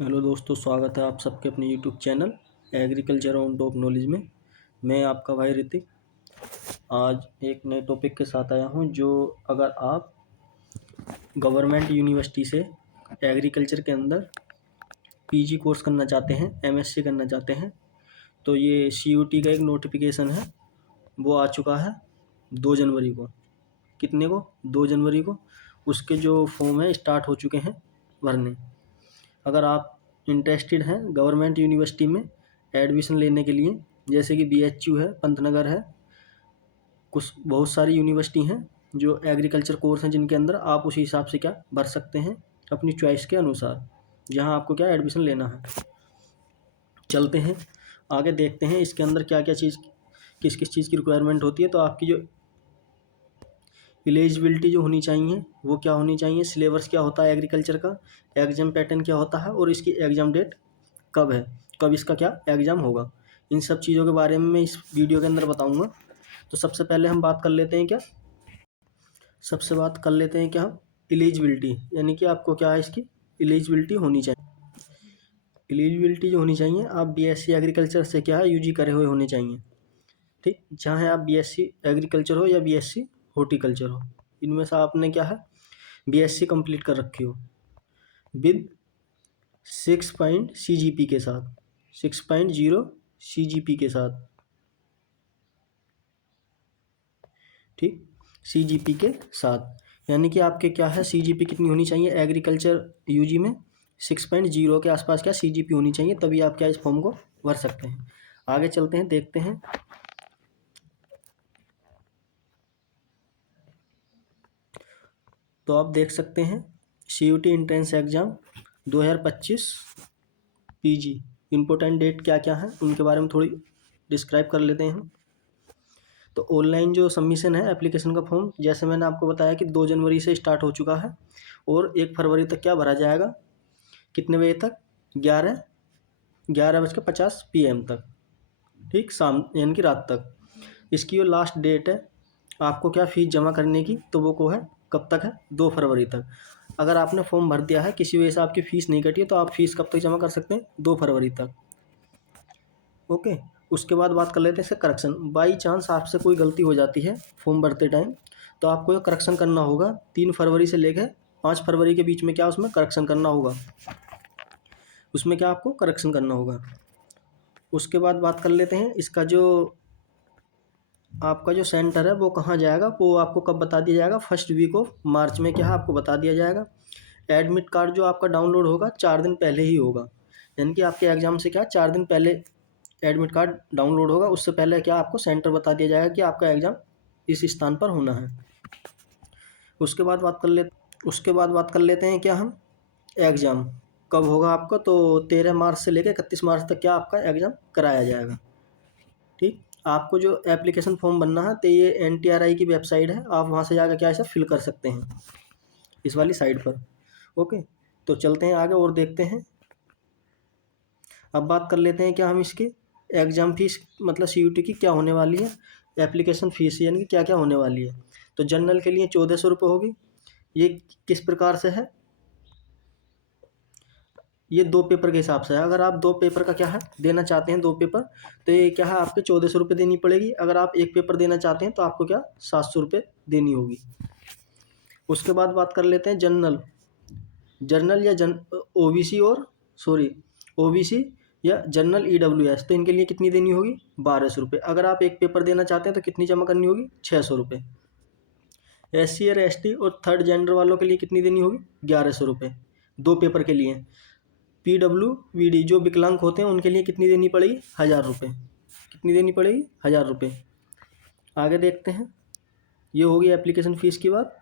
Hello दोस्तों, स्वागत है आप सबके अपने YouTube channel agriculture on top knowledge में। मैं आपका भाई ऋतिक आज एक नए टॉपिक के साथ आया हूं। जो अगर आप गवर्नमेंट यूनिवर्सिटी से एग्रीकल्चर के अंदर पीजी कोर्स करना चाहते हैं, एमएससी करना चाहते हैं, तो ये सीयूटी का एक नोटिफिकेशन है, वो आ चुका है 2 जनवरी को। कितने को? 2 जनवरी को। उसके जो फॉर्म है स्टार्ट हो चुके हैं भरने। अगर आप इंटरेस्टेड हैं गवर्नमेंट यूनिवर्सिटी में एडमिशन लेने के लिए, जैसे कि बीएचयू है, पंतनगर है, कुछ बहुत सारी यूनिवर्सिटी हैं जो एग्रीकल्चर कोर्स हैं जिनके अंदर आप उसी हिसाब से क्या भर सकते हैं अपनी चॉइस के अनुसार, जहां आपको क्या एडमिशन लेना है। चलते हैं आगे, देखते हैं इसके अंदर क्या क्या चीज़, किस किस चीज़ की रिक्वायरमेंट होती है। तो आपकी जो एलिजिबिलिटी जो होनी चाहिए वो क्या होनी चाहिए, सिलेबस क्या होता है एग्रीकल्चर का, एग्जाम पैटर्न क्या होता है और इसकी एग्ज़ाम डेट कब है, कब इसका क्या एग्ज़ाम होगा, इन सब चीज़ों के बारे में मैं इस वीडियो के अंदर बताऊंगा। तो सबसे पहले हम बात कर लेते हैं क्या, हम एलिजिबिलिटी, यानी कि आपको क्या है इसकी एलिजिबिलिटी होनी चाहिए। एलिजिबिलिटी जो होनी चाहिए, आप बीएससी एग्रीकल्चर से क्या है यूजी करे हुए होने चाहिए। ठीक, चाहे आप बीएससी एग्रीकल्चर हो या बीएससी हॉर्टिकल्चर हो, इनमें से आपने क्या है बीएससी कंप्लीट कर रखी हो विद 6 के साथ, 6.0 CGP के साथ। ठीक, CGP के साथ, यानी कि आपके क्या है CGP कितनी होनी चाहिए एग्रीकल्चर यूजी में, 6.0 के आसपास क्या CGP होनी चाहिए, तभी आप क्या इस फॉर्म को भर सकते हैं। आगे चलते हैं, देखते हैं। तो आप देख सकते हैं CUET entrance exam 2025 PG, important date क्या क्या है उनके बारे में थोड़ी डिस्क्राइब कर लेते हैं हम। तो ऑनलाइन जो सबमिशन है एप्लीकेशन का फॉर्म, जैसे मैंने आपको बताया कि 2 जनवरी से स्टार्ट हो चुका है और 1 फरवरी तक क्या भरा जाएगा, कितने बजे तक, 11:50 PM तक। ठीक, शाम यानी कि रात तक। इसकी जो लास्ट डेट है आपको क्या फ़ीस जमा करने की, तो वो को है कब तक है, 2 फरवरी तक। अगर आपने फॉर्म भर दिया है, किसी वजह से आपकी फ़ीस नहीं कटी है, तो आप फ़ीस कब तक जमा कर सकते हैं, 2 फरवरी तक। ओके, उसके बाद बात कर लेते हैं इसका करेक्शन। बाई चांस आपसे कोई गलती हो जाती है फॉर्म भरते टाइम, तो आपको ये करेक्शन करना होगा 3 फरवरी से लेकर 5 फरवरी के बीच में, क्या उसमें करेक्शन करना होगा, उसमें क्या आपको करेक्शन करना होगा। उसके बाद बात कर लेते हैं इसका जो आपका जो सेंटर है वो कहाँ जाएगा, वो आपको कब बता दिया जाएगा, फर्स्ट वीक ऑफ मार्च में क्या है आपको बता दिया जाएगा। एडमिट कार्ड जो आपका डाउनलोड होगा 4 दिन पहले ही होगा, यानी कि आपके एग्ज़ाम से क्या 4 दिन पहले एडमिट कार्ड डाउनलोड होगा। उससे पहले क्या आपको सेंटर बता दिया जाएगा कि आपका एग्ज़ाम इस स्थान पर होना है। उसके बाद बात कर लेते हैं क्या हम एग्ज़ाम कब होगा आपका। तो 13 मार्च से लेकर 31 मार्च तक क्या आपका एग्ज़ाम कराया जाएगा। ठीक, आपको जो एप्लीकेशन फॉर्म बनना है, तो ये NTRI की वेबसाइट है, आप वहाँ से जाकर क्या ऐसा फिल कर सकते हैं इस वाली साइट पर। ओके, तो चलते हैं आगे और देखते हैं। अब बात कर लेते हैं क्या हम इसकी एग्ज़ाम फीस, मतलब सीयूटी की क्या होने वाली है, एप्लीकेशन फ़ीस यानी कि क्या क्या होने वाली है। तो जनरल के लिए 1400 रुपये होगी। ये किस प्रकार से है, ये 2 पेपर के हिसाब से है। अगर आप 2 पेपर का क्या है देना चाहते हैं, 2 पेपर, तो ये क्या है आपके 1400 रुपये देनी पड़ेगी। अगर आप 1 पेपर देना चाहते हैं तो आपको क्या 700 रुपये देनी होगी। उसके बाद बात कर लेते हैं जर्नल या ओबीसी और ओबीसी या जनरल EWS, तो इनके लिए कितनी देनी होगी, 1200 रुपये। अगर आप 1 पेपर देना चाहते हैं तो कितनी जमा करनी होगी, 600 रुपये। SC और ST और थर्ड जेंडर वालों के लिए कितनी देनी होगी, 1100 रुपये 2 पेपर के लिए। PWBD जो विकलांग होते हैं उनके लिए कितनी देनी पड़ेगी, 1000 रुपये। कितनी देनी पड़ेगी, 1000 रुपये। आगे देखते हैं, ये होगी एप्लीकेशन फ़ीस की बात।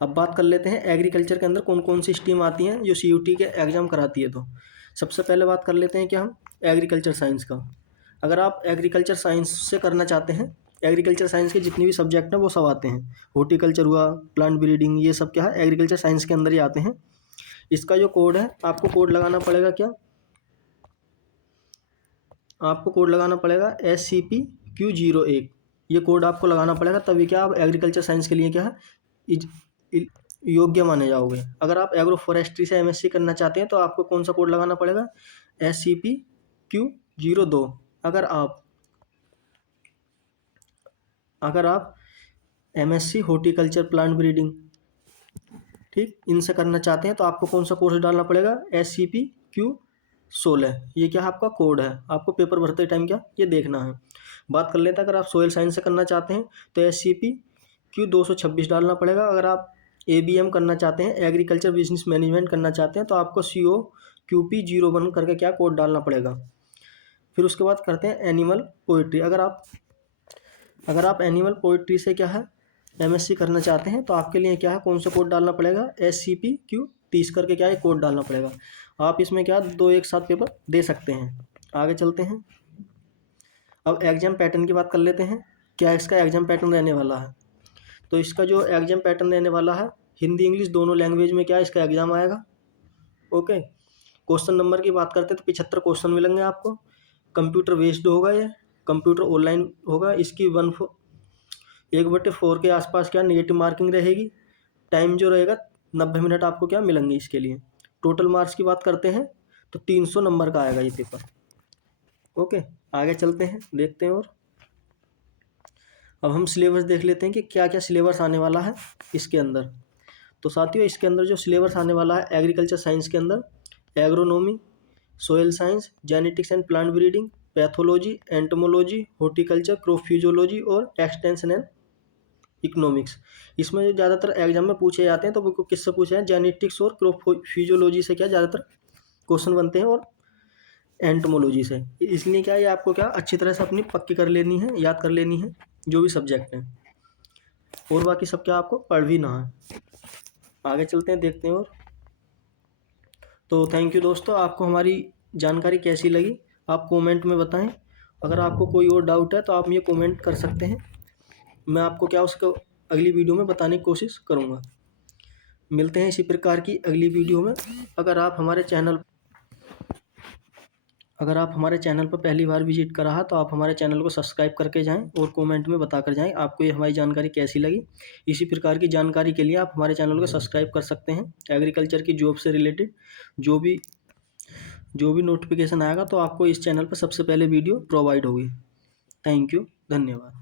अब बात कर लेते हैं एग्रीकल्चर के अंदर कौन कौन सी स्ट्रीम आती हैं जो सीयूटी के एग्ज़ाम कराती है। तो सबसे पहले बात कर लेते हैं कि हम एग्रीकल्चर साइंस का। अगर आप एग्रीकल्चर साइंस से करना चाहते हैं, एग्रीकल्चर साइंस के जितने भी सब्जेक्ट हैं वो सब आते हैं, हॉर्टिकल्चर हुआ, प्लांट ब्रीडिंग, ये सब क्या है एग्रीकल्चर साइंस के अंदर ही आते हैं। इसका जो कोड है, आपको कोड लगाना पड़ेगा क्या, आपको कोड लगाना पड़ेगा SCP-Q01। ये कोड आपको लगाना पड़ेगा, तभी क्या आप एग्रीकल्चर साइंस के लिए क्या है योग्य माने जाओगे। अगर आप एग्रो फॉरेस्ट्री से एमएससी करना चाहते हैं तो आपको कौन सा कोड लगाना पड़ेगा, SCP-Q02। अगर आप एमएससी हॉर्टिकल्चर प्लांट ब्रीडिंग, ठीक, इनसे करना चाहते हैं तो आपको कौन सा कोर्स डालना पड़ेगा, SCP-Q16। ये क्या आपका कोड है, आपको पेपर भरते टाइम क्या ये देखना है। बात कर लेते हैं अगर आप सोयल साइंस से करना चाहते हैं तो SCP-Q226 डालना पड़ेगा। अगर आप ABM करना चाहते हैं, एग्रीकल्चर बिजनेस मैनेजमेंट करना चाहते हैं, तो आपको COQP01 करके क्या कोड डालना पड़ेगा। फिर उसके बाद करते हैं एनिमल पोइट्री। अगर आप एनिमल पोइट्री से क्या है एमएससी करना चाहते हैं तो आपके लिए क्या है, कौन सा कोड डालना पड़ेगा, SCP-Q30 करके क्या है कोड डालना पड़ेगा। आप इसमें क्या 2 एक साथ पेपर दे सकते हैं। आगे चलते हैं, अब एग्जाम पैटर्न की बात कर लेते हैं। क्या इसका एग्जाम पैटर्न रहने वाला है, तो इसका जो एग्जाम पैटर्न रहने वाला है, हिंदी इंग्लिश दोनों लैंग्वेज में क्या इसका एग्जाम आएगा। ओके, क्वेश्चन नंबर की बात करते हैं तो 75 क्वेश्चन मिलेंगे आपको। कंप्यूटर बेस्ड होगा, ये कंप्यूटर ऑनलाइन होगा। इसकी 1/4 के आसपास क्या नेगेटिव मार्किंग रहेगी। टाइम जो रहेगा 90 मिनट आपको क्या मिलेंगे इसके लिए। टोटल मार्क्स की बात करते हैं तो 300 नंबर का आएगा ये पेपर। ओके, आगे चलते हैं, देखते हैं। और अब हम सिलेबस देख लेते हैं कि क्या क्या सिलेबस आने वाला है इसके अंदर। तो साथियों, इसके अंदर जो सिलेबस आने वाला है एग्रीकल्चर साइंस के अंदर agronomy, soil science, genetics and plant breeding, pathology, entomology, horticulture, crop physiology और एक्सटेंशन एंड इकोनॉमिक्स। इसमें जो ज़्यादातर एग्जाम में पूछे जाते हैं तो वो किससे पूछे हैं, जेनेटिक्स और क्रॉप फिजियोलॉजी से क्या ज़्यादातर क्वेश्चन बनते हैं, और एंटोमोलॉजी से। इसलिए क्या ये आपको क्या अच्छी तरह से अपनी पक्की कर लेनी है, याद कर लेनी है जो भी सब्जेक्ट हैं, और बाकी सब क्या आपको पढ़ भी ना है। आगे चलते हैं, देखते हैं। और तो थैंक यू दोस्तों, आपको हमारी जानकारी कैसी लगी आप कमेंट में बताएं। अगर आपको कोई और डाउट है तो आप ये कमेंट कर सकते हैं, मैं आपको क्या उसको अगली वीडियो में बताने की कोशिश करूँगा। मिलते हैं इसी प्रकार की अगली वीडियो में। अगर आप हमारे चैनल पर पहली बार विजिट करा है तो आप हमारे चैनल को सब्सक्राइब करके जाएं और कमेंट में बता कर जाएं आपको ये हमारी जानकारी कैसी लगी। इसी प्रकार की जानकारी के लिए आप हमारे चैनल को सब्सक्राइब कर सकते हैं। एग्रीकल्चर की जॉब से रिलेटेड जो भी नोटिफिकेशन आएगा तो आपको इस चैनल पर सबसे पहले वीडियो प्रोवाइड होगी। थैंक यू, धन्यवाद।